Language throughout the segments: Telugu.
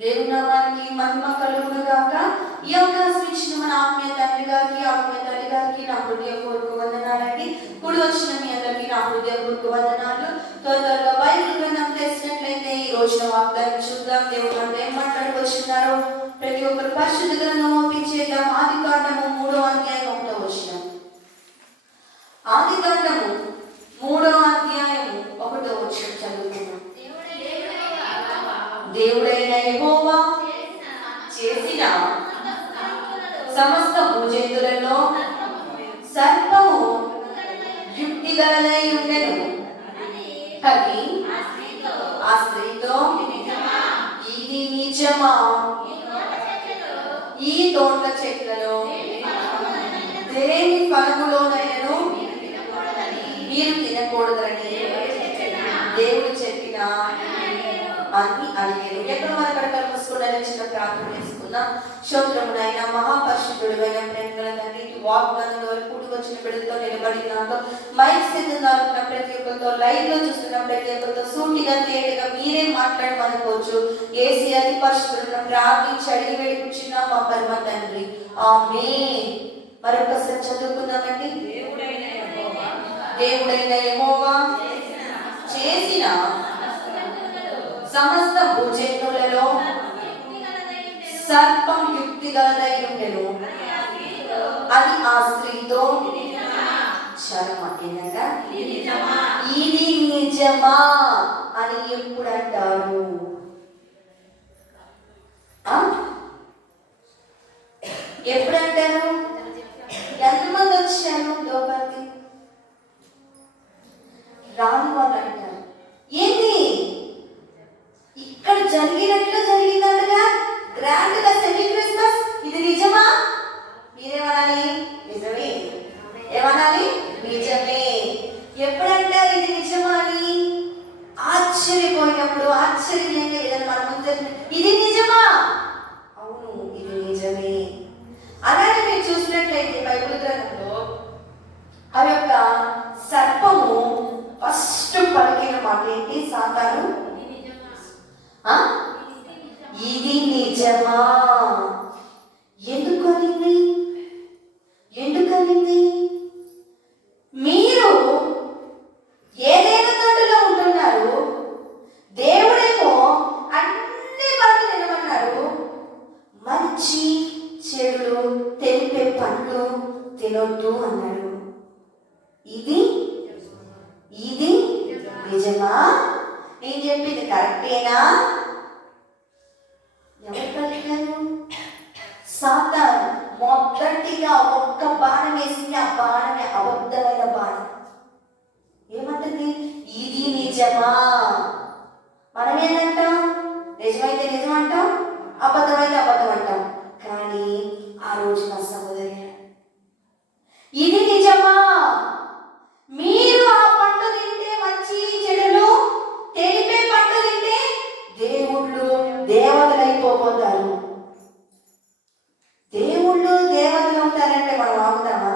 దేవుని నామానికి మహిమ కలుగును గాక. ఈ అవకాశం ఇచ్చిన మన ఆత్మీయ తండ్రి గారికి, ఆత్మీయ తల్లి గారికి నా హృదయపూర్వక వందనాలండి. కూడి వచ్చిన మీ అందరికీ నా హృదయపూర్వక వందనాలు. త్వరగా బైబిల్ గ్రంథం తెచ్చినట్లయితే ఈ రోజున వాగ్దానం చూద్దాం. దేవుడు మనతో ఏం మాట్లాడుకొచ్చినారో ప్రతి ఒక్కరు పరిశుద్ధ గ్రంథం ఒప్పించేద్దాం. ఆదికాండము 3వ అధ్యాయం 1వ వచనం. ఆదికాండము 3వ అధ్యాయం 1వ వచనం చదువుతున్నాం. దేవుడైన యెహోవా చేసిన సమస్త భూజంతులలో సర్పము యుక్తి గలదై ఉండెను. అది ఆ స్త్రీతో, ఇది నిజమా, ఈ తోట చెట్లలో దేని ఫలములోనైనను మీరు తినకూడదని దేవుడు చెప్పిన అని అడిగారు. ఎక్కడ మన కడకలు మూసుకున్నారో చిన్న ప్రార్థన చేసుకున్నాం. స్తోత్రమునైనా మహాపరిశుద్ధుడైన ప్రేమగల తండ్రి, వాగ్దానం ద్వారా కూడి వచ్చిన బిడ్డలతో నిలబడినాక మైక్ సిద్ధంగా ప్రతి ఒక్కరితో, లైవ్ లో చూస్తున్న ప్రతి ఒక్కరితో సూటిగా తేలిగా మీరే మాట్లాడమనుకోవచ్చు. ఏసీ అతి పరిశుద్ధులను ప్రార్థించి అడిగి వేడుకున్న మా పరమ తండ్రి, ఆమేన్. మరొకసారి చదువుకుందామండి. దేవుడైన యెహోవా చేసిన సమస్త భూజంతువులలో సర్పం యుక్తి గలదై ఉండెను. అది ఆ స్త్రీతో చరమకినగా ఇది నిజమా అని ఎప్పుడు అంటారు? ఎప్పుడు అంటారు? ఎంతమంది వచ్చారు లోపలికి? రాని వాళ్ళు అంటారు. ఏంటి ఇక్కడ జరిగినట్లు జరిగిందనగా గ్రాండ్ గా సెమీ క్రిస్మస్, ఇది నిజమా? మీరేమనాలి? నిజమే. ఏమనాలి? నిజమే. ఎప్పుడంటారు ఇది నిజమా అని? ఆశ్చర్యపోయినప్పుడు, ఆశ్చర్యంగా ఏదైనా మన ముందు ఇది నిజమా? అవును, ఇది నిజమే. అలాగే మీరు చూసినట్లయితే బైబిల్ గ్రంథంలో ఆ యొక్క సర్పము ఫస్ట్ పలికిన మాట ఏంటి? సాతాను, ఇది నిజమా. ఎందుకనింది? మీరు ఏదైనా తోటలో ఉంటున్నారు, దేవుడేమో అన్ని పండ్లు తినమన్నారు. మంచి చెడులు తెలిపే పండ్లు తినొద్దు అన్నాడు. ఇది నిజమా? నేను చెప్పింది కరెక్టేనా? ఎవరు పలికారు? సాతాను మొదటిగా ఒక్క బాణం వేసింది. ఆ బాణమే అబద్ధమైన బాణం. ఏమంటుంది? ఇది నిజమా. మనమేనంటాం? నిజమైతే నిజం అంటాం, అబద్ధమైతే అబద్ధం అంటాం. కానీ ఆ రోజు నా సహోదరి, ఇది నిజమా? మీరు ఆ పండు తింటే, మంచి చెడులు తెలిపే పండు తింటే దేవుళ్ళు దేవతలు అయిపోతారు. దేవుళ్ళు దేవతలు ఉంటారంటే మనం ఆగుతామా?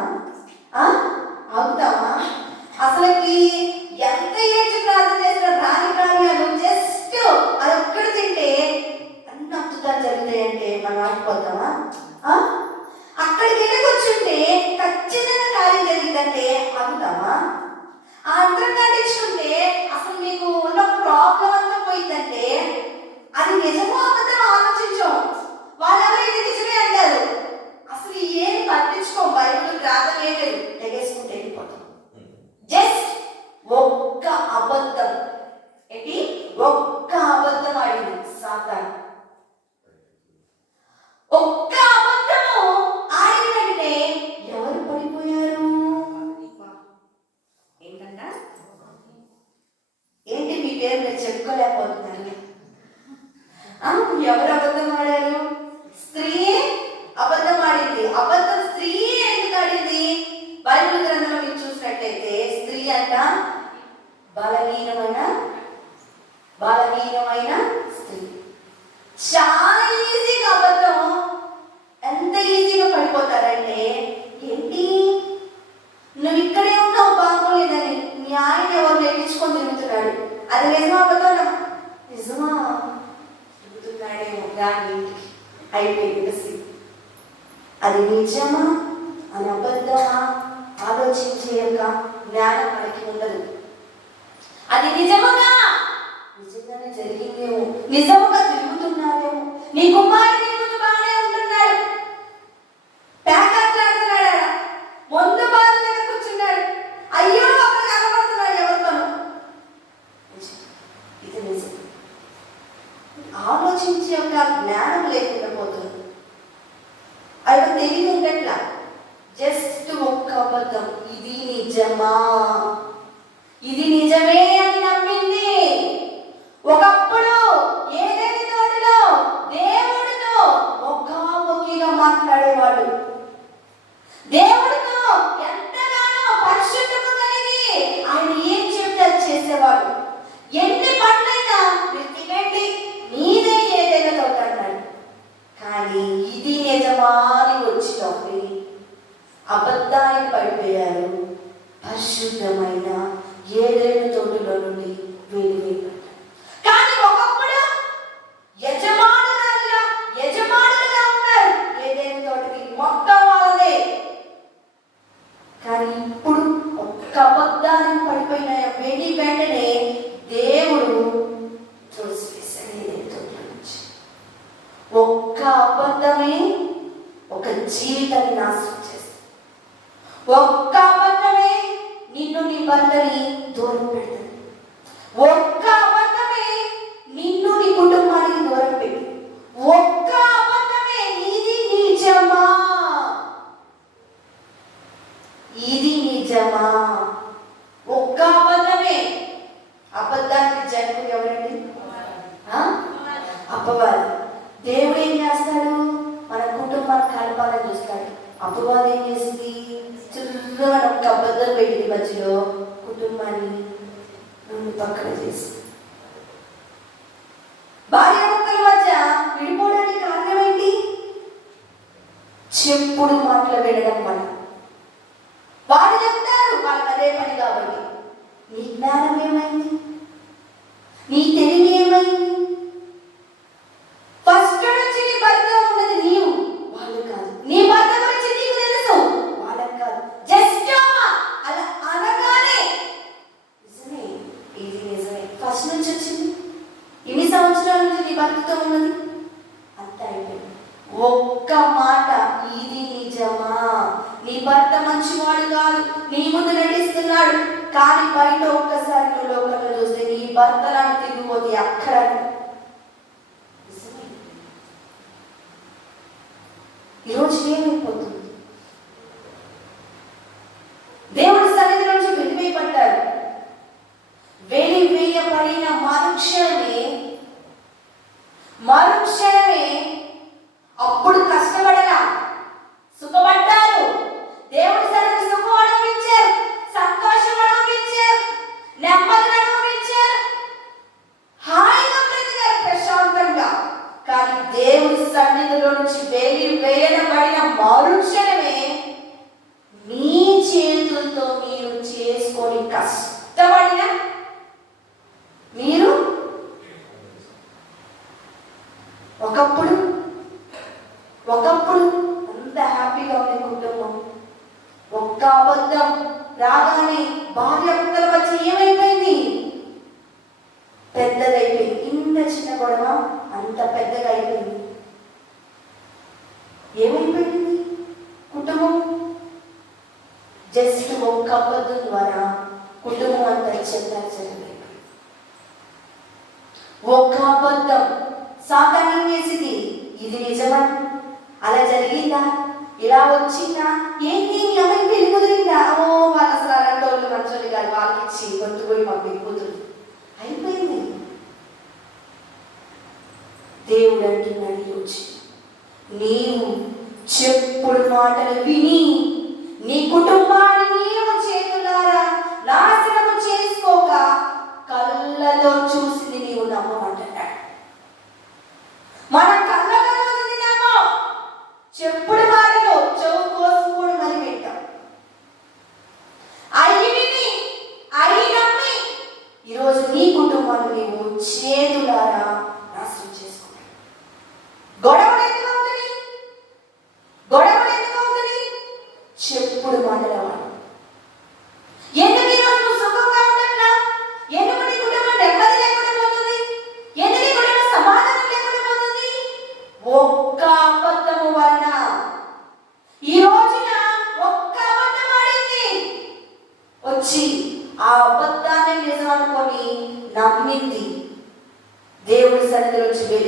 అసలుకి ఎంత ఏడ్చి ప్రార్థన చేసిన రాని కార్యాలు జస్ట్ అది ఒక్కటి తింటే అన్ని అద్భుతాలు జరుగుతాయంటే మనం ఆగిపోతామా? అక్కడికి వెళ్ళకొచ్చుంటే ఖచ్చితంగా కార్యం జరిగిందంటే ఆగుతామా? ఆ అంతరంగా తెచ్చుకుంటే అసలు మీకు ఉన్న ప్రాబ్లం అంతా పోయిందంటే అది నిజమో అబద్ధమో ఆలోచించాం. వాళ్ళెవరో ఇది నిజమే అంటారు. అసలు ఏం పట్టించుకోం. బైబిల్ ప్రార్థన లేదు, తెగేసుకుంటే వెళ్ళిపోతాం. జస్ట్ ఒక్క అబద్ధం. ఏంటి? ఒక్క అబద్ధం ఆడింది సాతాను. ఒక్క అబద్ధము ఆడినంటే ఎవరు పడిపోయారు? ఏంటి మీ పేరు మీరు చెప్పుకోలేకపోతున్నారు? ఎవరు అబద్ధం ఆడారు? స్త్రీయే అబద్ధం ఆడింది. అబద్ధం స్త్రీయే ఎందుకు ఆడింది? బైబిల్ గ్రంథంలో మీరు చూసినట్లయితే స్త్రీ అంట బలహీనమైన స్త్రీ. చాలా ఈజీగా అబద్ధం, ఎంత ఈజీగా పడిపోతారంటే ఏంటి? నువ్వు ఇక్కడే ఉన్నావు బాగోలేదని న్యాయం ఎవరు నేర్పించుకొని తిరుగుతున్నాడు. అది నిజమా అబద్ధం? నిజమా తిరుగుతున్నాడేమో. రాని అయిపోయింది. అది నిజమా అని అబద్ధమా ఆలోచించే యొక్క జ్ఞానం మనకి ఉండదు. అది నిజముగా నిజంగానే జరిగిందేమో, నిజముగా తిరుగుతున్నాడేమో. నీ కుమారుడు ముందు బాగానే ఉంటున్నాడు, ప్యాకెట్లాడుతున్నాడు, ముందు బాధ దగ్గర కూర్చున్నాడు, అయ్యో అక్కడ కనబడుతున్నాడు ఎవరితోనూ. ఇది నిజం. ఆలోచించే యొక్క జ్ఞానం లేకుండా పోతుంది. అది తెలివి ఉండట్లా, జస్ట్ ఒక్క అబద్ధం. ఇది నిజమా, ఇది నిజమే అని నమ్మింది. ఒకప్పుడు ఏదైనా తోటలో దేవుడితో ముఖాముఖిగా మాట్లాడేవాడు, దేవుడితో ఎంతగానో పరిశుద్ధము కలిగి ఆయన ఏం చెప్తే చేసేవాడు. ఎన్ని పండ్లైనా తినండి, నీదే ఏదైనా తోట అన్నాడు. కానీ ఇది నిజమా అని వచ్చినప్పుడు అబద్ధానికి పడిపోయారు. పరిశుద్ధమైన ఏదైనా తోటలో నుండి వెళ్ళిపోయారు. కానీ ఒకప్పుడు యజమానులుగా ఉన్నారు. ఏదైనా తోటకి మొత్తం వాళ్ళదే. కానీ ఇప్పుడు ఒక్క అబద్ధానికి పడిపోయిన వెంటనే దేవుడు త్రోసివేశాడు ఏదైనా తోటల నుంచి. ఒక్క అబద్ధమే ఒక జీవితాన్ని నాశనం చేస్తుంది. ఒక్క అబద్ధమే నిన్ను నీ భర్తని దూరం పెడుతుంది. ఒక్క అబద్ధమే నిన్ను నీ కుటుంబానికి దూరం పెట్టి. ఒక్క అబద్ధమే ఇది నిజమా, ఇది నిజమా. ఒక్క అబద్ధమే. అబద్ధానికి జన్మ ఎవరండి? అపవాది. దేవుడు ఏం చేస్తాడు? మన కుటుంబాన్ని కలపాలని చూస్తాడు. అపవాది ఏం చేసింది? చురుగ్గా ఒక అబద్ధం పెట్టింది, మధ్యలో కుటుంబాన్ని పక్కన చేసి. భార్య భర్తల మధ్య విడిపోవడానికి కారణం ఏంటి? చెప్పుడు మాటలు వినడం వల్ల. వారు చెప్తారు, వాళ్ళకి అదే పని కాబట్టి. నీ జ్ఞానం ఏమైంది? నీ తెలివి ఏమైంది? ఫస్ట్ నుంచి నీ భర్త ఉన్నది నీవు, వాళ్ళు కాదు. నీ భర్త గురించి నీకు తెలుసు, వాళ్ళకి కాదు. జస్ట్ అలా అనగానే నిజమే, ఇది నిజమే. ఫస్ట్ నుంచి వచ్చింది. ఎన్ని సంవత్సరాల నుంచి నీ భర్తతో ఉన్నది? అంత అయిపోయింది. ఒక్క మాట, ఇది నిజమా. నీ భర్త మంచివాడు కాదు, నీ ముందు నటిస్తున్నాడు, కానీ బయట ఒక్కసారి నువ్వు లోకంలో చూస్తే నీ భర్త నాకు తిరిగిపోతే అక్కడ. ఈరోజు ఏమైపోతుంది? దేవుడి సన్నిధి నుంచి వెలివేయబడ్డారు. వెలివేయబడిన మరుక్షణమే అప్పుడు కష్టపడలా, సుఖపడ్డారు. దేవుడి సన్నిధి సుఖం అనుభవించారు, సంతోషం అనుభవించారు, నెమ్మదిని అనుభవించారు, హాయిగా బ్రతికారు ప్రశాంతంగా. కానీ దేవుడి సన్నిధిలో నుంచి వెలివేయబడిన మరుక్షణమే మీ చేతులతో మీరు చేసుకొని కష్టపడిన మీరు ఒకప్పుడు అంత హ్యాపీగా ఉంది కుటుంబం. ఒక్క అబద్ధం రాగానే భార్య భర్తల మధ్య ఏమైపోయింది? పెద్దదైపోయింది. ఇంత చిన్న గొడవ అంత పెద్దగా అయిపోయింది. ఏమైపోయింది కుటుంబం? జస్ట్ ఒక్క అబద్ధం ద్వారా కుటుంబం అంతా చెల్లాచెదరైపోయింది. ఒక్క అబద్ధం సాతాను చేసింది. ఇది నిజమా? అలా జరిగిందా? ఇలా వచ్చిందా? ఏంటి ఎవరికి పెళ్లి కుదిరిందా? ఓ వాళ్ళ అసలు అలాంటి వాళ్ళు మంచోళ్ళు కాదు, వాళ్ళకి ఇచ్చి గొంతుపోయి మాకు పెళ్లి కుదురు అయిపోయింది. దేవుడు అంటున్నాడు, ఈరోజు నీవు చెప్పుడు మాటలు విని నీ కుటుంబాన్ని నీవు చేతులారా నాశనము చేసుకోక కళ్ళలో చూసింది నీవు నమ్మమంటున్నాడు. మన కళ్ళలో చూసింది నమ్మో, చెప్పుడు మాటలు చెవు కోసుకోవడం మరి పెట్టాం. అయి విని అయి నమ్మి ఈరోజు నీ కుటుంబాన్ని నీవు చేతులారా నాశనం చేసుకుంటావు.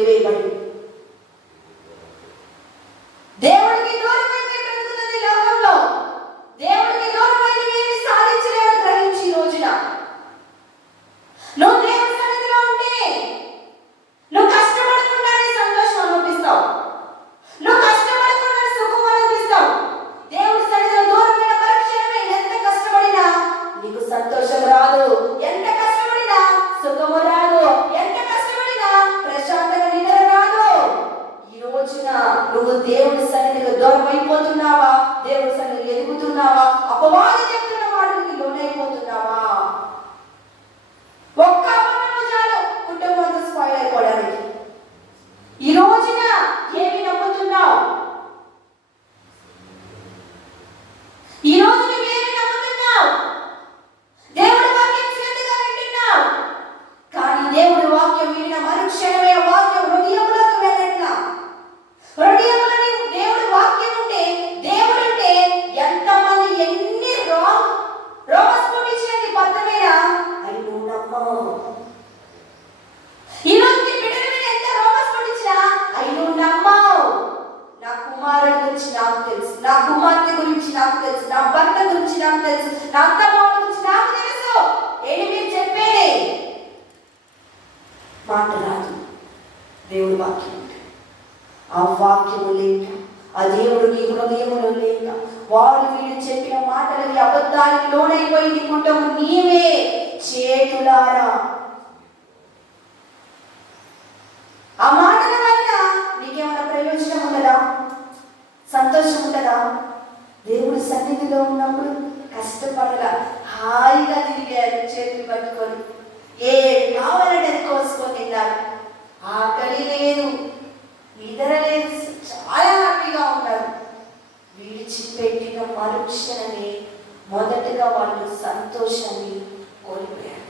కొలివేయబడి దేవుడికి దూరమైతే బ్రతుకుతుంది లోకంలో. దేవుడికి దూరమైతే ఏమి సాధించలేవు గ్రహించి ఈ రోజున నువ్వు దేవుడి సన్నిధిలో ఉంటే నువ్వు కష్టపడకుండానే సంతోషం అనుభవిస్తావు. నువ్వు కష్టపడకుండానే సుఖం అనుభవిస్తావు. దేవుడి సన్నిధిలో దూరమైన పరీక్షణమే ఎంత కష్టపడినా నీకు సంతోషం రాదు. ఎంత కష్టపడినా సుఖము రాదు. ఎంత కష్టపడినా ప్రశాంతంగా నిద్ర రాదు. ఈ రోజున నువ్వు దేవుడి సన్నిధికి దూరం అయిపోతున్నావా? దేవుడి సన్నిధికి ఎదుగుతున్నావా? అపవాది చెప్తున్న మాటలకి లోనైపోతున్నావా? ఒక్క అపవాదం చాలు కుటుంబంతో స్పాయిల్ అయిపోవడానికి. ఈ రోజున ఏమి నమ్ముతున్నావు? ఈ రోజు నువ్వేమి నమ్ముతున్నావు? దేవుడి వాక్యం శ్రద్ధగా వింటున్నావు, కానీ దేవుడి వాక్యం వినిన మరుక్షణమే ఆ వాక్యం హృదయంలోకి వెళ్ళట్లా. హృదయంలో దేవుడి వాక్యం ఉంటే, దేవుడు ఉంటే ఎంతమంది ఎన్ని రోమస్ పంపించినది పర్థమైన అయ్యో నమ్మవు. ఈ రోజు నీ బిడ్డల మీద ఎంత రోమస్ పంపించినా అయ్యో నమ్మవు. నా కుమారుడి గురించి నాకు తెలుసు, నా కుమార్తె గురించి నాకు తెలుసు, నా భర్త గురించి నాకు తెలుసు, నా అత్తమామ గురించి నాకు తెలుసు. ఏంటి మీరు చెప్పేది? మాట రాదు. దేవుడి వాక్యం ఆ వాక్యము లేక, ఆ దేవుడు నీ హృదయములో లేక, వాడు వీడు చెప్పిన మాటలకి అబద్ధానికి లోనైపోయి నీ కుటుంబం నీవే చేతులారా ఆ మాటల వల్ల నీకేమైనా ప్రయోజనం ఉండదా? సంతోషం ఉండదా? దేవుడి సన్నిధిలో ఉన్నప్పుడు కష్టపడగా హాయిగా తిరిగారు, చేతులు పట్టుకొని ఏది కావాలంటే అది కోసుకొని తిన్నారు. ఆకలి లేదు, నిద్ర లేదు, చాలా హ్యాపీగా ఉన్నారు. విడిచిపెట్టిన మరుక్షణమే మొదటగా వాళ్ళు సంతోషాన్ని కోల్పోయారు.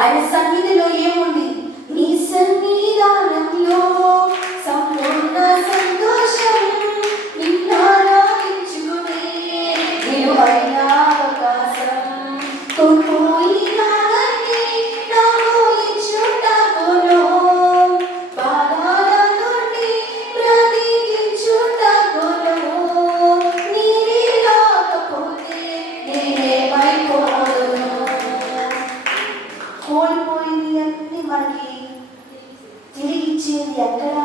ఆయన సన్నిధిలో ఏముంది? నీ సన్నిధానంలో సంపూర్ణ సంతోషం, నిన్నారాధించుకునే విలువైన అవకాశం. కోల్పోయినానని నాకు ఇచ్చుటకును, బాధల నుండి బ్రతికించుటకును, నీవే లేకపోతే నేనేమైపోదును. కోల్పోయింది అన్ని మనకి తిరిగి ఇచ్చేది ఎక్కడ?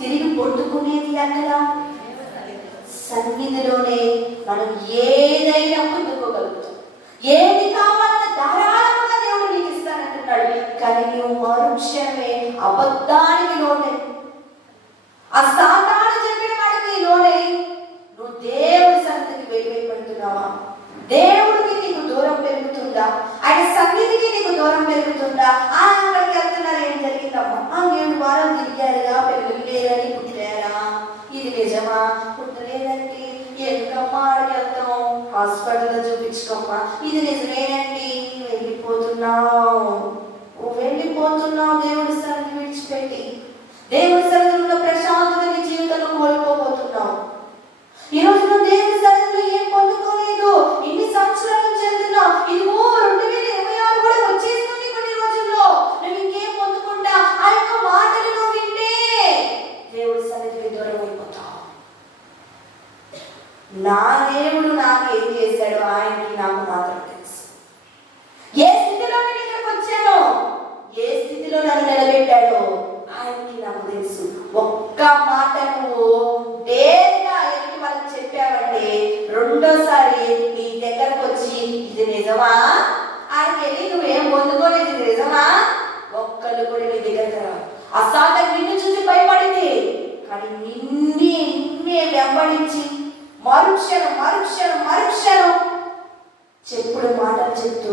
తిరిగి పొందుకునేది ఎక్కడ? సన్నిధిలోనే మనం ఏదైనా పొందుకోగలుగుతాం. ఏది కావాలన్నా ధారాళంగా దేవుడు నీకు ఇస్తానంటున్నాడు. కానీ నువ్వు మరుక్షణమే అబద్ధానికి లోనే, ఆ సాతాను చెప్పిన వాడికి లోనే నువ్వు దేవుడి సన్నిధికి వెళ్ళిపోతున్నావా? దేవుడికి నీకు దూరం పెరుగుతుందా? ఆయన సన్నిధికి నీకు దూరం పెరుగుతుందా? అక్కడికి వెళ్తున్నారు, ఏం జరిగిందమ్మా? 7 వారాలు తిరిగారుగా, పిల్లలు లేరని పుట్టారా? ఇది నిజమా? పుట్టలేదండి. ఎందుకమ్మా అడిగి వెళ్తాం? హాస్పిటల్లో చూపించుకోమ్మా. ఇది నిజమేనండి. వెళ్ళిపోతున్నావు దేవుడి సన్నిధి విడిచిపెట్టి. దేవుడి సన్నిధిలో ప్రశాంతత నీ జీవితంలో కోల్పోతున్నావు. ఈ రోజు నువ్వు దేవుడి సన్నిధిలో ఏం పొందుకోలేదు. ఇన్ని సంవత్సరాల నుంచి వెళ్తున్నావు. ఇదిగో 2026 కూడా వచ్చేస్తుంది. కొన్ని రోజుల్లో నువ్వు ఇంకేం పొందుకుంటా? ఆ యొక్క మాటలు నువ్వు వింటే దేవుడి సన్నిధికి దూరం అయిపోతావు. నా దేవుడు నాకు ఏం చేశాడో ఆయనకి నాకు మాత్రం తెలుసు. ఏ స్థితిలో నేను ఇక్కడికి వచ్చానో, ఏ స్థితిలో నన్ను నిలబెట్టాడో ఆయనకి నాకు తెలుసు. ఒక్క మాట నువ్వు డేర్గా ఎదుటి వాళ్ళకి చెప్పావంటే రెండోసారి నీ దగ్గరకు వచ్చి ఇది నిజమా? ఆయనకి వెళ్ళి నువ్వేం పొందుకోలేదు, ఇది నిజమా? ఒక్కళ్ళు కూడా నీ దగ్గరకు రావు. ఆ సాతాను నిన్ను చూసి భయపడింది, కానీ నిన్నే వెంబడించి మరుక్షణం చెప్పుడు మాటలు చెప్తూ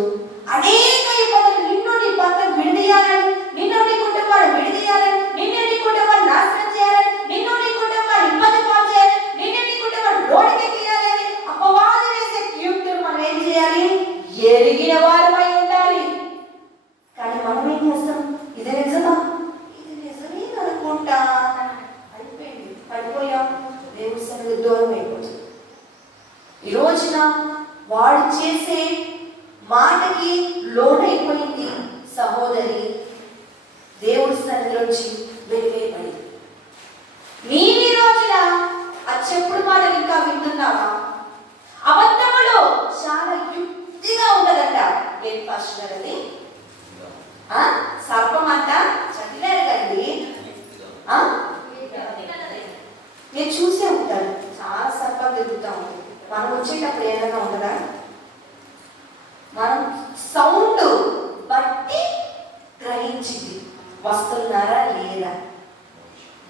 అనేక ఇబ్బందులు, నిన్ను నీ భర్త విడదీయాలని, నిన్ను నీ కుటుంబాన్ని విడదీయాలని, నిన్ను నీ కుటుంబాన్ని నాశనం చేయాలని, నిన్ను నీ కుటుంబాన్ని ఇబ్బంది పాలు చేయాలని, నిన్ను నీ కుటుంబాన్ని రోడ్డుకి తీయాలని అపవాది వేసే యుక్తులు మనం ఏం చేయాలి? ఎరిగిన వారమై ఉండాలి. కానీ మనం ఏం చేస్తాం? ఇది నిజమా? ఇది నిజమే అనుకుంటా, అయిపోయింది, పడిపోయాం, దేవుడి సన్నిధికి దూరం అయిపోతుంది. ఈ రోజున వాడు చేసే మాటకి లోనైపోయింది సహోదరి. దేవుడి సన్నిధిలోంచి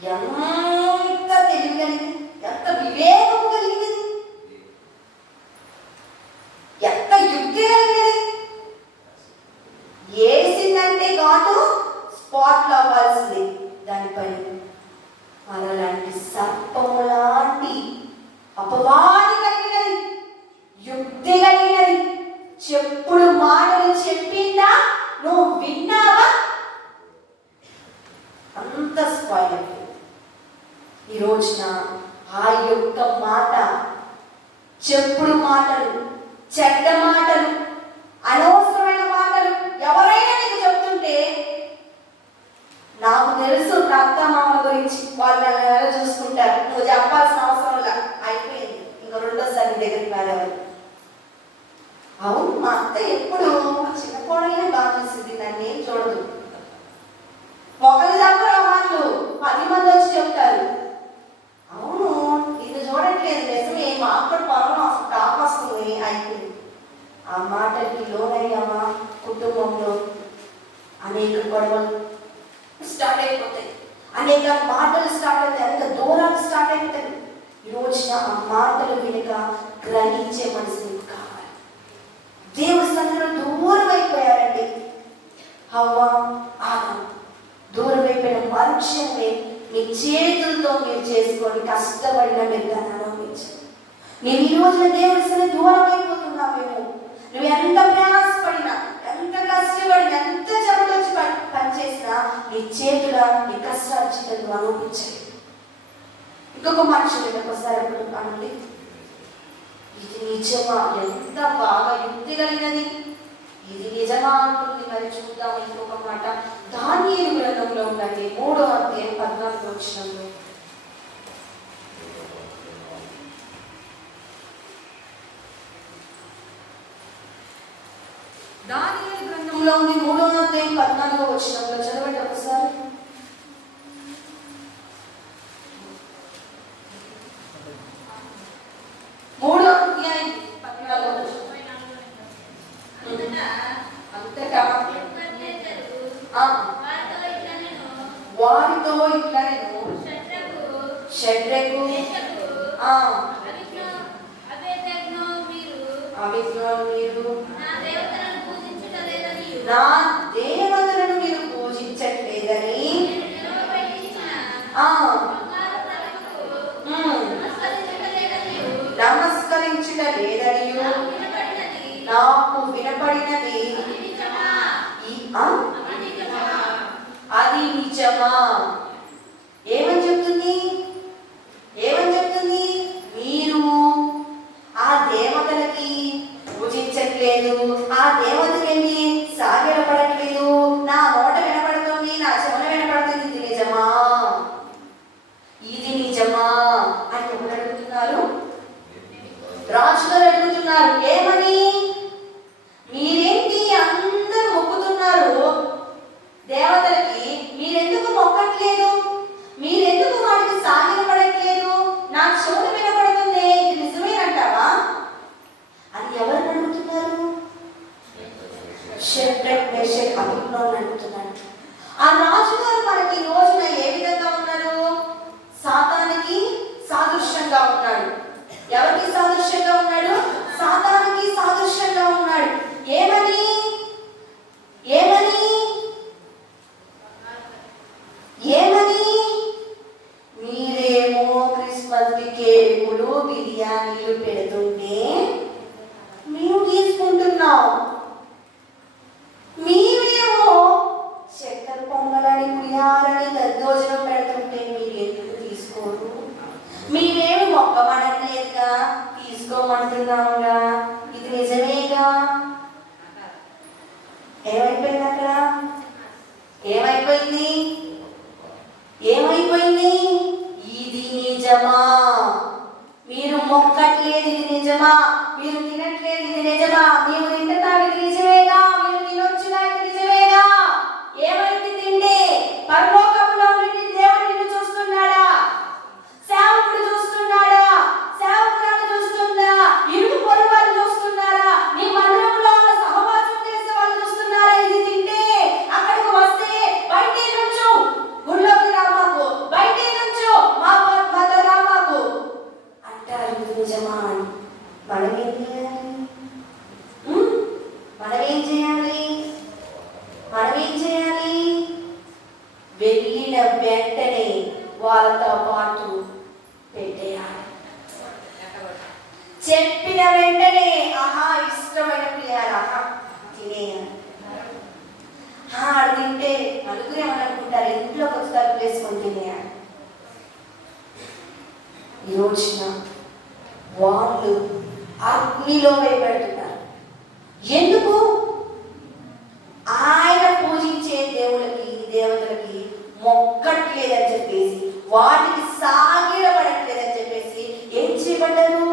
ఎంత తెలియగలిగింది, ఎంత వివేకము కలిగినది, ఎంత యుక్తి కలిగినది. వేసిందంటే ఘాటు స్పాట్లో అవ్వాల్సింది దానిపైన. అలాంటి సర్పము లాంటి అపవాది కలిగినది, యుక్తి కలిగినది. చెప్పుడు మాటలు చెప్పిందా, నువ్వు విన్నావా, అంత స్పాయిల్ అయిపోయింది. ఈ రోజున ఆ యొక్క మాట, చెప్పుడు మాటలు, చెడ్డ మాటలు, అనవసరమైన మాటలు ఎవరైనా నీకు చెప్తుంటే, నాకు తెలుసు నా అత్త మామల గురించి, వాళ్ళు ఎలా చూసుకుంటారు, నువ్వు చెప్పాల్సిన అవసరం అయిపోయింది, ఇంకా రెండోసారి నీ దగ్గరికి వెళ్ళవాలి. అవును, మా అత్త ఎప్పుడు చిన్న కోడలనే బాగా చూసింది, నన్ను ఏం చూడదు. ఒకరు చెప్పరు వాళ్ళు 10 మంది వచ్చి చెప్తారు. అవును, ఇది చూడట్లేదు, నిజమే, మా అక్కడ పొలం టాప్ వస్తుంది, అయిపోయింది. ఆ మాటలకి లోనయ్యామా, కుటుంబంలో అనేక గొడవలు స్టార్ట్ అయిపోతాయి, అనేక మాటలు స్టార్ట్ అవుతాయి, అనేక దూరాలు స్టార్ట్ అయిపోతాయి. ఈ రోజున ఆ మాటలు వినక గ్రహించే మనసు కావాలి. దేవుడి సన్నిధిలో దూరం అయిపోయారండి హవ్వ, ఆదాము. దూరం అయిపోయిన మనుషుల్ని మీ చేతులతో మీరు చేసుకొని కష్టపడిన మీరు దాన్ని అనుభవించండి. నేను ఈ రోజున దేవుడి సన్నిధిలో దూరం అయిపోతున్నావేమో, నువ్వు ఎంత ప్రయాసపడినా, ఎంత కష్టపడినా, ఎంత చెమటొచ్చి పనిచేసినా నీ చేతుల నీ కష్టార్జితం నువ్వు అనుభవించలేదు. ఇంకొక మనుషులు ఒకసారి అనండి, ఇది నిజమా, ఎంత బాగా యుక్తి కలిగినది, ఇది నిజమా అంటుంది. మరి చూద్దాం ఇంకొక మాట. దానియేలు గ్రంథంలో ఉండండి 3వ అధ్యాయం 14వ వచనంలో. దానియేలు గ్రంథంలో ఉంది 3వ అధ్యాయం 14వ వచనంలో. చదవండి ఒకసారి. వారితో ఇట్లా నేను షడ్రకు మీరు నా దేవతలను మీరు పూజించట్లేదని, నమస్కరించుట లేదని నాకు వినపడినది, అది నిజమా? ఏమని చెప్తుంది? ఏమని చెప్తుంది? మీరు ఆ దేవతలకి పూజించట్లేదు, ఆ దేవతలకి సాగిలపడట్లేదు, నా నోట వినపడుతుంది, నా చెవుల వినపడుతుంది, ఇది నిజమా? ఇది నిజమా అని ఎవరు అడుగుతున్నారు? రాజుగారు అడుగుతున్నారు. ఏమని? మీరేంటి అందరూ మొక్కుతున్నారు దేవతలకి, మీరెందుకు మొక్కట్లేదు, మీరెందుకు వాటికి సాగిలపడట్లేదు, నాకు చెవులు వినపడుతుంది, ఇది నిజమేనంటావా అని ఎవరు అడుగుతున్నారు? షడ్రక్ మేషక్ అబేద్నెగోను అడుగుతున్నారు. ఆ రాజుగారు మనకి రోజున ఏ విధంగా ఉన్నారు? సాతానికి సాదృశ్యంగా ఉన్నాడు. ఎవరికి సాదృశ్యంగా ఉన్నాడు? సాతానికి సాదృశ్యంగా ఉన్నాడు. ఏమని? ఏమని? ఏమని? మీరేమో క్రిస్మస్కి కేకులు బిర్యానీలు పెడుతుంటే మేము తీసుకుంటున్నాం, మీరేమో చక్కెర పొంగలని పులిహారని దద్దోజనం పెడుతుంటే మీరు ఎందుకు తీసుకోరు? మేమేమి మొక్కమనట్లేదుగా, తీసుకోమంటున్నాముగా, ఇది నిజమేగా. ఏమైపోయింది అక్కడ? ఏమైపోయింది? ఏమైపోయింది? ఇది నిజమా? మీరు మొక్కట్లేదు, ఇది నిజమా? మీరు తినట్లేదు, ఇది నిజమా? మీరు తింటున్నారు, ఇది నిజమేగా? మీరు తినొచ్చుగా, ఇది నిజమేగా? ఏమైంది తిండి? పరలోకంలో నుండి దేవుడు నిన్ను చూస్తున్నాడా? సేవకుడు చూస్తున్నాడా? సేవకురాలు చూస్తుందా? ఇరుగు పొరుగు వాళ్ళు చూస్తున్నారా? నీ మందిరంలో ఉన్న సహవాసం చేసే వాళ్ళు చూస్తున్నారా? ఇది తింటే అక్కడికి వస్తే బయటే నుంచు, గుళ్ళోకి రామాకు, బయటే వెంటనే వాళ్ళతో పాటు పెట్టేయాలి. చెప్పిన వెంటనే ఆహా ఇష్టమైన ప్రియాలు ఆహా తినేయాలి. తింటే నలుగురు ఏమనుకుంటారు, ఇంట్లోకి వచ్చి తలుపు వేసుకొని తినేయాలి. ఈ రోజున వాళ్ళు అగ్నిలో వేయబడుతున్నారు. ఎందుకు? ఆయన పూజించే దేవుళ్ళకి దేవతలకి మొక్కట్లేదని చెప్పేసి, వాటికి సాగిలపడట్లేదని చెప్పేసి ఏం చేయబడ్డారు?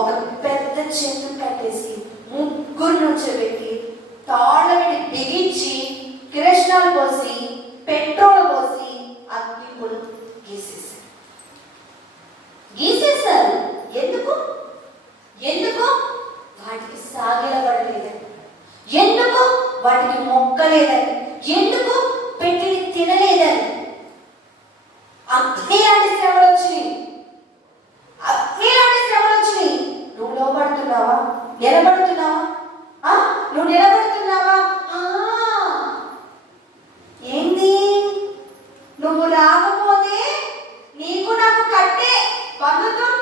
ఒక పెద్ద చెట్టు కట్టేసి ముగ్గురు నుంచోబెట్టి తాళ్ళ మీద బిగించి కిరసనాలు పోసి పెట్రోల్ పోసి అగ్నిపులు గీసేశారు. ఎందుకు? వాటికి సాగిలపడలేదని, ఎందుకు? వాటికి మొక్కలేదని, ఎందుకు? పెట్టిని తినలేదని. అగ్ని లాంటి శ్రమలు వచ్చినాయి. నువ్వు లోపడుతున్నావా? నిలబడుతున్నావా? నువ్వు నిలబడుతున్నావా? ఏంది? నువ్వు రాకపోతే నీకు నాకు కట్టే బంధుత్వం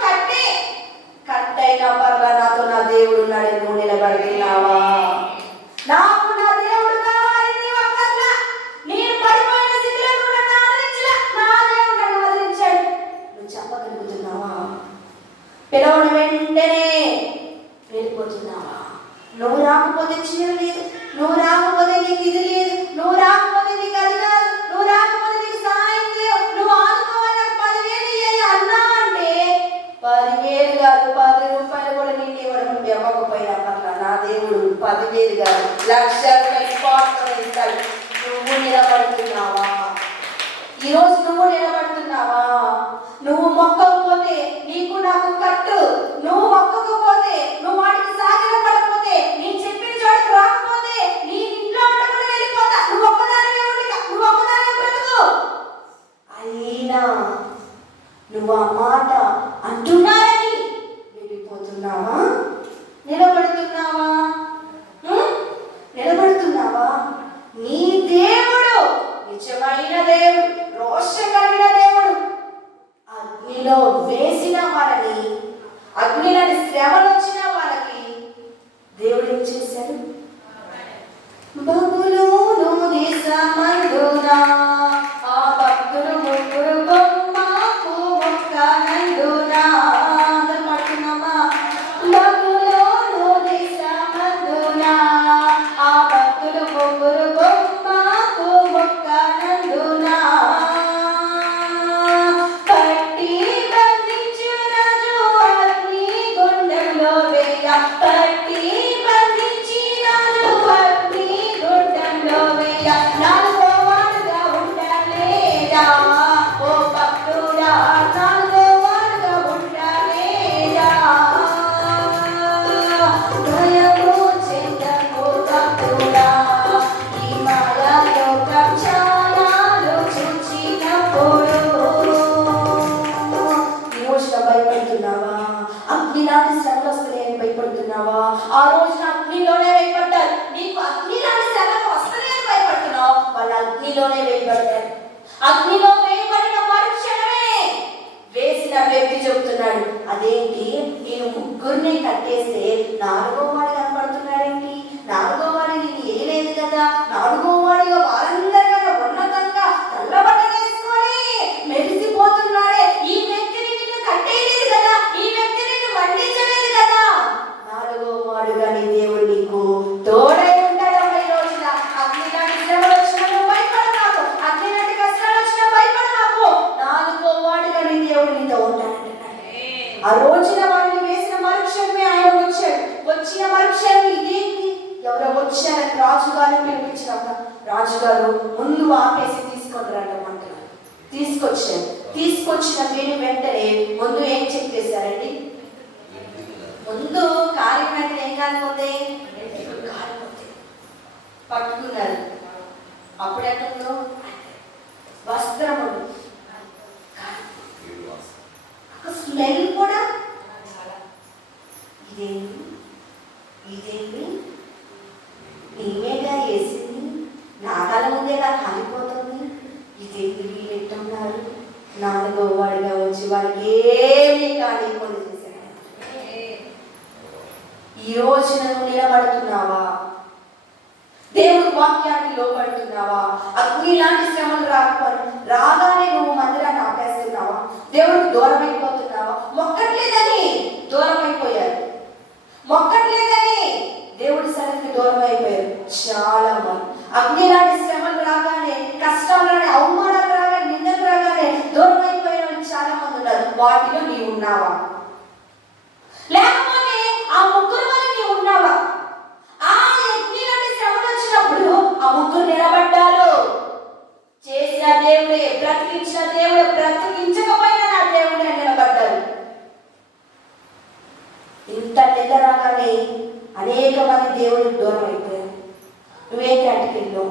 కట్టైనా పర్లా, నాతో నా దేవుడు ఉన్నాడు. నువ్వు నిలబడుతున్నావా? నాకు నా దేవుడు కావాలి, నీ ఒక్కర్లా. నేను పడిపోయిన స్థితిలో నువ్వు నన్ను ఆదరించలే, నా దేవుడు నన్ను ఆదరించాడు. నువ్వు చెప్పగలుగుతున్నావా? పిలవని వెంటనే వెళ్ళిపోతున్నావా? నువ్వు రాకపోతే చీర లేదు, నువ్వు రాకపోతే నీకు ఇది లేదు, నువ్వు రాకపోతే నీకు అది కాదు, నువ్వు రాకపోతే నీకు సహాయం చేయవు, నువ్వు ఆదుకోవాలి, నాకు 10,000 ఇయ్యాలి అన్నా అంటే 10,000 కాదు, 10 రూపాయలు కూడా నీకు ఇవ్వకపోయినా పర్లా, నా దేవుడు 10,000 కాదు 1,00,000 రూపాయలు ఇస్తాడు. నువ్వు నిలబడుతున్నావా? ఈరోజు నువ్వు నిలబడుతున్నావా? నువ్వు మొక్కకపోతే నీకు నాకు కట్టు, నువ్వు మొక్కకపోతే, నువ్వు వాటికి సాగిలపడకపోతే, నీ చెప్పిన చోటుకు రాకపోతే, నీ ఇంట్లో ఉండకుండా వెళ్ళిపోతా, నువ్వు ఒక్కదానివే బ్రతుకు. అయినా నువ్వు ఆ మాట అంటున్నారని వెళ్ళిపోతున్నావా? నిలబడుతున్నావా? నీ దేవుడు నిజమైన దేవుడు, రోషం కలిగిన దేవుడు. అగ్నిలో వేసిన వాళ్ళని, అగ్నిలోని శ్రమలు వచ్చిన వాళ్ళకి దేవుడు ఏం చేశాడు? బబులోను దేశమందున ఆ భక్తులు ముగ్గురు బొమ్మకు మొక్కనందున. అందరూ పడుతున్నామా? బబులోను దేశమందున ఆ భక్తులు ముగ్గురు బొమ్మకు మొక్కనందున. పట్టి బంధించు రాజు అగ్ని గుండంలో వేయ, పట్టి బంధించి రాజు అగ్ని గుండంలో వేయ. నాలుగో వాడుగా ఉండలేదా ఓ భక్తుడా? నాలుగో వాడుగా ఉండలేదా? భయము చెందకు భక్తుడా, ఈ మాయలో కక్షాలు చూచినప్పుడు. ఈ రోజున భయపడుతున్నావా? అగ్ని లాంటి శ్రమలు వస్తున్నాయని భయపడుతున్నావా? ఆ రోజున అగ్నిలోనే వేయబడ్డారు. నీకు అగ్ని లాంటి శ్రమలు వస్తున్నాయని భయపడుతున్నావు, వాళ్ళు అగ్నిలోనే వేయబడ్డారు. అగ్నిలో వేయబడిన మరుక్షణమే వేసిన వ్యక్తి చెబుతున్నాడు, అదేంటి నేను ముగ్గురిని కట్టేస్తే 4వ వాడు కనపడుతున్నాడేంటి? 4వ వాడు నేను ఏ లేదు కదా, 4వ వాడిగా వారందరికన్నా ఉన్నతంగా తెల్లబట్ట వేసుకొని మెరిసిపోతున్నాడే, ఈ వ్యక్తిని నిన్ను కట్టేయలేదు కదా, ఈ వ్యక్తిని నిన్ను మండించలేదు కదా. 4వ వాడుగా నీ దేవుడు నీకు తోడై ఉంటాడమ్మ. ఈ రోజున అగ్ని లాంటి శ్రమలు వచ్చినా నువ్వు భయపడమాకు, అగ్ని లాంటి కష్టాలు వచ్చినా భయపడమాకు. 4వ వాడుగా నీ దేవుడు నీతో ఉంటాడంటున్నాడు. ఆ రోజున వాడిని వేసిన మరుక్షణమే ఆయన వచ్చాడు. వచ్చిన మరుక్షణం ఇదేంటి, ఎవరో వచ్చారని రాజుగారిని పిలిపించినాక రాజుగారు ముందు ఆపేసి తీసుకొని రండమంటున్నారు. తీసుకొచ్చిన వీడిని వెంటనే ముందు ఏం చెక్ చేశారండి? ముందు కార్యం వెంటనే ఏం కాలిపోతే పట్టుకున్నారు. అప్పుడెక్కడో వస్త్రములు, స్మెల్ కూడా ఇదేంటి నీవేగా వేసింది, నా కళ్ళ ముందే నాకు కాలిపోతుంది, ఇదేంటి నాలుగో వాడిగా వచ్చి వాడికి ఏమీ కానివ్వకుండా చేశాడు. ఈ రోజు నువ్వు నిలబడుతున్నావా? దేవుడి వాక్యానికి లోపడుతున్నావా? అగ్ని లాంటి శ్రమలు రాగానే నువ్వు మందిరాన్ని ఆపేస్తున్నావా? దేవుడికి దూరం అయిపోతున్నావా? మొక్కట్లేదని దూరం అయిపోయారు, మొక్కట్లేదని దేవుడి సన్నిధికి దూరం అయిపోయారు చాలా మంది. అగ్ని లాంటి శ్రమలు రాగానే, కష్టాలు రాగానే, అవమానాలు రాగానే, నిందలు రాగానే దూరం అయిపోయిన వాళ్ళు చాలా మంది ఉన్నారు. వాటిలో నీవు ఉన్నావా? లేకపోతే ఆ ముగ్గురు వల్ల నీవు ఉన్నావా? ఆ అగ్ని లాంటి శ్రమలు వచ్చినప్పుడు ఆ ముగ్గురు నిలబడ్డారు. చేసిన దేవుడే, బ్రతికించిన దేవుడే, బ్రతికించకపోయినా నా దేవుడే నిలబడ్డారు. ఇంత నింద రాగానే అనేక మంది దేవుడికి దూరం అయిపోయారు. నువ్వే కేటగిరీలో?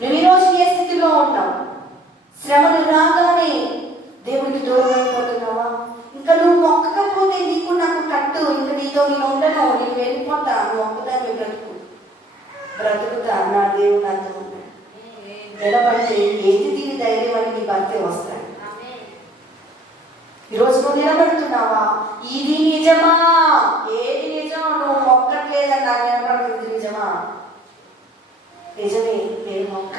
నువ్వు ఈరోజు ఏ స్థితిలో ఉన్నావు? శ్రమలు రాగానే దేవుడికి దూరం అయిపోతున్నావా? ఇంకా నువ్వు మొక్కకపోతే నీకు నాకు కట్టు, ఇంకా నీతో నేను ఉండను, నేను వెళ్ళిపోతా, నువ్వు ఒక్కదాన్ని బ్రతుకుతా, నా దేవుడు నాతో ఉన్నాడు. నిలబడితే ఏది దీని ధైర్యం అని నీ భర్తే వస్తాడు. ఈరోజు నువ్వు నిలబడుతున్నావా? ఇది నిజమా? ఏది నిజం? నువ్వు మొక్కట్లేదని నాకు నిలబడుతుంది నిజమా? నిజమే, నేను మొక్క.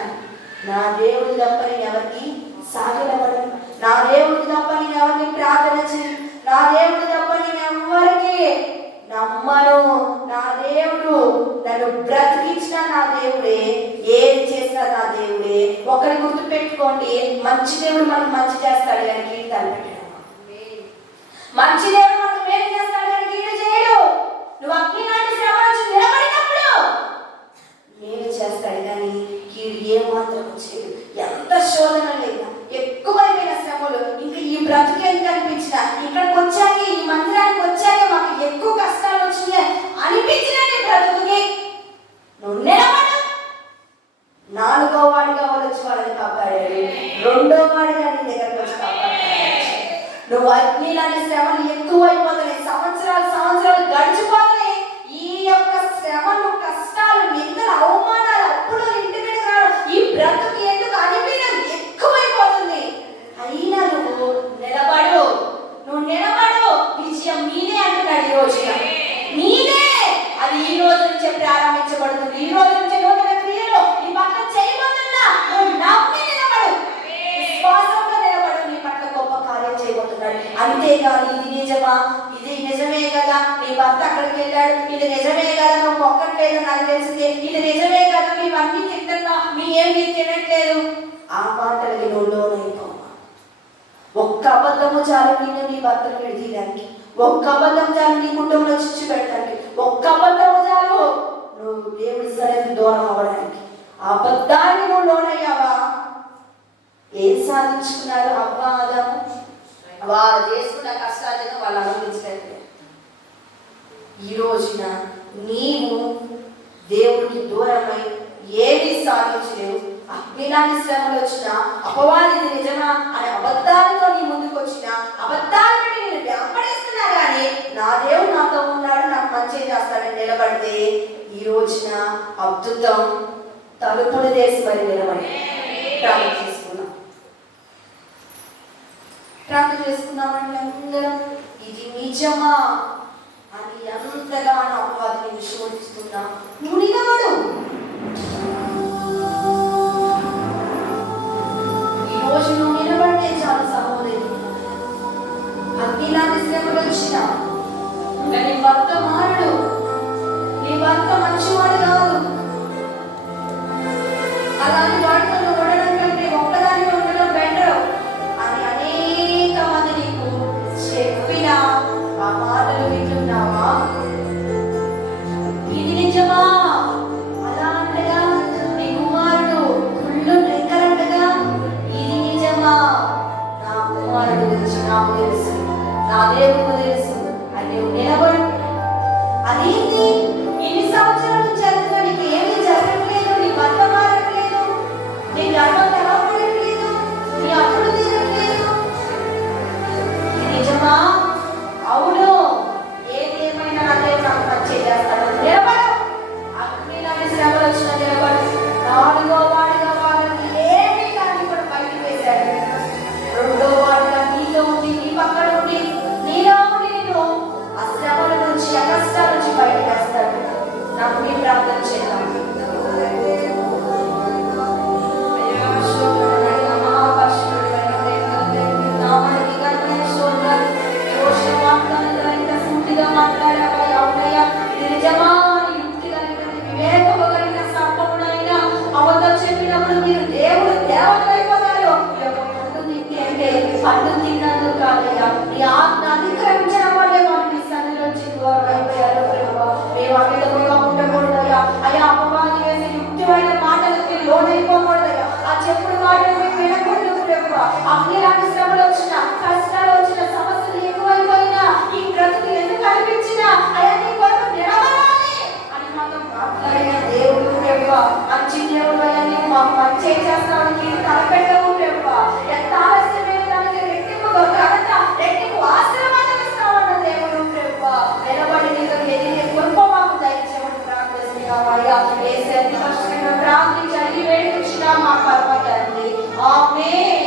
నా దేవుడి తప్ప నేను ఎవరికి సాగలబడను, నా దేవుడి తప్ప నేను ఎవరిని ప్రార్థన చేయను, నా దేవుడి తప్ప నేను ఎవరికి నమ్మను. నా దేవుడు నన్ను బ్రతికించిన నా దేవుడే, ఏం చేసినా నా దేవుడే. ఒకరి గుర్తు పెట్టుకోండి, మంచి దేవుడు మనకు మంచి చేస్తాడు కానీ కీడు తలపెట్టడు. మంచి దేవుడు మనకు మేలు చేస్తాడు కానీ కీడు చేయడు. నువ్వు అగ్ని లాంటి శ్రమ నుంచి నిలబడినప్పుడు మేలు చేస్తాడు కానీ కీడు ఏమాత్రం చేయడు. ఎంత శోధన లేదా, ఎక్కువైపోయిన శ్రమలు, ఇంకా ఈ బ్రతుకు ఎందుకు అనిపించిన, ఇక్కడికి వచ్చాక ఈ మందిరానికి వచ్చాక మాకు ఎక్కువ కష్టాలు వచ్చినాయి అనిపించిన నీ బ్రతుకుకి నువ్వు నిలబడు. నాలుగో వాడిగా వాళ్ళు వచ్చి వాళ్ళని కాపాడారు, రెండో వాడిగా నీ దగ్గరకు వచ్చి కాపాడారు. నువ్వు అగ్ని లాంటి శ్రమలు ఎక్కువైపోతున్నాయి, సంవత్సరాలు గడిచిపోతున్నాయి. ఈ యొక్క శ్రమలు, కష్టాలు, నిందలు, అవమానాలు, అప్పుడు ఇంటి మీద ఈ బ్రతుకు ఎందుకు అనిపించడం ఎక్కువైపోతుంది. అయినా నువ్వు నిలబడు, విజయం నీదే అంటున్నాడు. ఈ రోజున నీదే, అది ఈ రోజు నుంచే ప్రారంభించబడుతుంది. ఈ రోజు నుంచే నూతన క్రియలు నీ పట్ల చేయబోతున్నా. నువ్వు నమ్మి నిలబడు, విశ్వాసంతో నిలబడు, నీ పట్ల గొప్ప కార్యం చేయబోతున్నాడు. అంతేగాని ఇది నిజమా, ఇది నిజమే కదా, నీ భర్త అక్కడికి వెళ్ళాడు, ఇది నిజమే కదా, నువ్వు మొక్కట్లేదు నాకు తెలిసిందే, ఇది నిజమే కదా, మేము అన్ని తింటున్నా, మీ ఏమి తినట్లేదు, ఆ మాటలకి నువ్వు లోనైపోవా. ఒక్క అబద్ధము చాలు నిన్ను నీ భర్తను విడదీయడానికి, ఒక్క అబద్ధం చాలు నీ కుటుంబంలో చిచ్చు పెట్టడానికి, ఒక్క అబద్ధము చాలు నువ్వు దేవుడి సన్నిధికి దూరం అవ్వడానికి. ఆ అబద్ధాన్ని నువ్వు లోనయ్యావా? ఏం సాధించుకున్నారు అవ్వ ఆదాము? వాళ్ళు చేసుకున్న కష్టాలను వాళ్ళు అనుభవించలేదు. ఈ రోజున నీవు దేవుడికి దూరమై ఏది సాధించలేవు. అగ్నిలాంటి శ్రమలు వచ్చిన, అపవాది నిజమా అనే అబద్ధాలతో నీ ముందుకు వచ్చిన, అబద్ధాలు పెట్టి నేను వెంబడిస్తున్నా కానీ నా దేవుడు నాతో ఉన్నాడు, నాకు మంచి చేస్తాడని నిలబడితే ఈ రోజున అద్భుతం తలుపులు తెరిచి మరి నిలబడి ప్రార్థన చేసుకున్నామండి అందరం. ఇది నిజమా అని ఎంతగానో అపవాదిని శోధిస్తున్నా, నువ్వు నిలబడు. ఈరోజు నువ్వు నిలబడితే చాలు సహోదరి. అగ్నిలాంటి శ్రమలు వచ్చిన నీ భర్త మారడు, నీ భర్త మంచివాడు కాదు, అలాంటి వాడితో నువ్వు ఉండడం కంటే ఒక్కదాన్ని ఉండడం బెటర్ అని అనేక మంది నీకు చెప్పిన ఆ మాటలు వింటున్నావా? ఇది నిజమా? అలా అంటగా నీ కుమారుడు కుళ్ళు డ్రింకరంటగా ఇది నిజమా? నా కుమారుడు గురించి నాకు తెలుసు, నా దేవుడు తెలుసు అని నువ్వు నిలబడు. అదేంటి ఇన్ని సంవత్సరాల నుంచి అందులో నీకు ఏమీ జరగట్లేదు, నీ భర్త మారట్లేదు, నీ గర్వం తెలవట్లేదు, నీ అప్పులు తీరట్లేదు, నిజమా? అవును, ఏదేమైనా నా దేవుడు నాకు మంచి చేస్తాడు. నిలబడు. అగ్నిలాంటి శ్రమలు వచ్చిన నిలబడు. నాలుగో వాడిగా వాళ్ళని ఏమీ కానీ కూడా ఆజ్ఞ అతిక్రమించిన వాళ్ళే వాళ్ళు నీ సన్నిధిలో దూరం అయిపోయారు ప్రభువా. మేము అమితముగా ఉండకూడదయ్యా. అయ్యా అపవాది వేసే యుక్తమైన మాటలకి లోనైపోకూడదయ్యా. ఆ చెప్పుడు మాటలు మేము వినకూడదు ప్రభువా. అగ్నిలాంటి శ్రమలు వచ్చిన, కష్టాలు వచ్చిన, సమస్యలు ఎక్కువైపోయినా, ఈ బ్రతుకు ఎందుకు అనిపించినా అయ్యా నీ కొరకు నిలబడాలి అని మాతో మాట్లాడిన దేవుడు ప్రభువా. మంచి దేవుడు అయ్యా, నీవు మాకు మంచి చేస్తావు, నీకు తలపెట్టవు ప్రభువా. ఎంత ఆలస్యమైన దానికి రెట్టింపుగా ఘనత, రెట్టింపు ఆశీర్వాదం ఇస్తావన్న దేవుడు ప్రభువా. నిలబడి నీకు ఎదిగే కృప మాకు దయచేయమని ప్రార్థిస్తున్నాము అయ్యా. యేసు పరిశుద్ధ ప్రార్థించి అడిగి వేడుకొచ్చున్నాము మా పరమ తండ్రి. ఆమేన్.